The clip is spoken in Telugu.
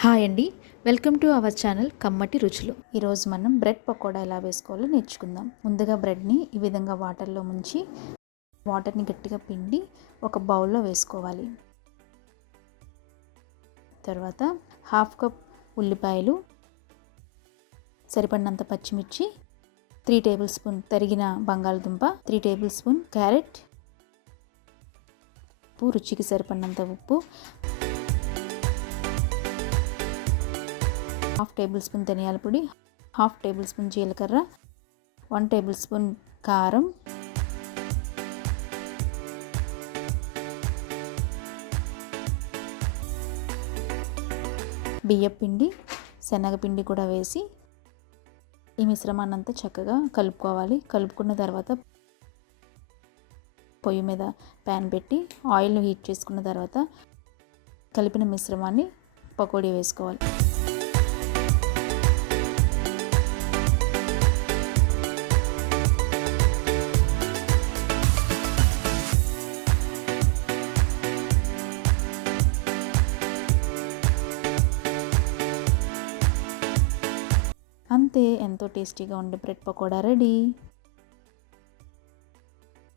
హాయ్ అండి. వెల్కమ్ టు అవర్ ఛానల్ కమ్మటి రుచులు. ఈరోజు మనం బ్రెడ్ పకోడా ఎలా వేసుకోవాలో నేర్చుకుందాం. ముందుగా బ్రెడ్ని ఈ విధంగా వాటర్లో ముంచి వాటర్ని గట్టిగా పిండి ఒక బౌల్లో వేసుకోవాలి. తర్వాత హాఫ్ కప్ ఉల్లిపాయలు, సరిపడినంత పచ్చిమిర్చి, 3 టేబుల్ స్పూన్ తరిగిన బంగాళదుంప, 3 టేబుల్ స్పూన్ క్యారెట్, రుచికి సరిపడినంత ఉప్పు, హాఫ్ టేబుల్ స్పూన్ ధనియాల పొడి, హాఫ్ టేబుల్ స్పూన్ జీలకర్ర, 1 టేబుల్ స్పూన్ కారం, బియ్యపిండి, శనగపిండి కూడా వేసి ఈ మిశ్రమాన్ని అంతా చక్కగా కలుపుకోవాలి. కలుపుకున్న తర్వాత పొయ్యి మీద ప్యాన్ పెట్టి ఆయిల్ని హీట్ చేసుకున్న తర్వాత కలిపిన మిశ్రమాన్ని పకోడీ వేసుకోవాలి. అంతే, ఎంతో టేస్టీగా ఉండే బ్రెడ్ పకోడా రెడీ.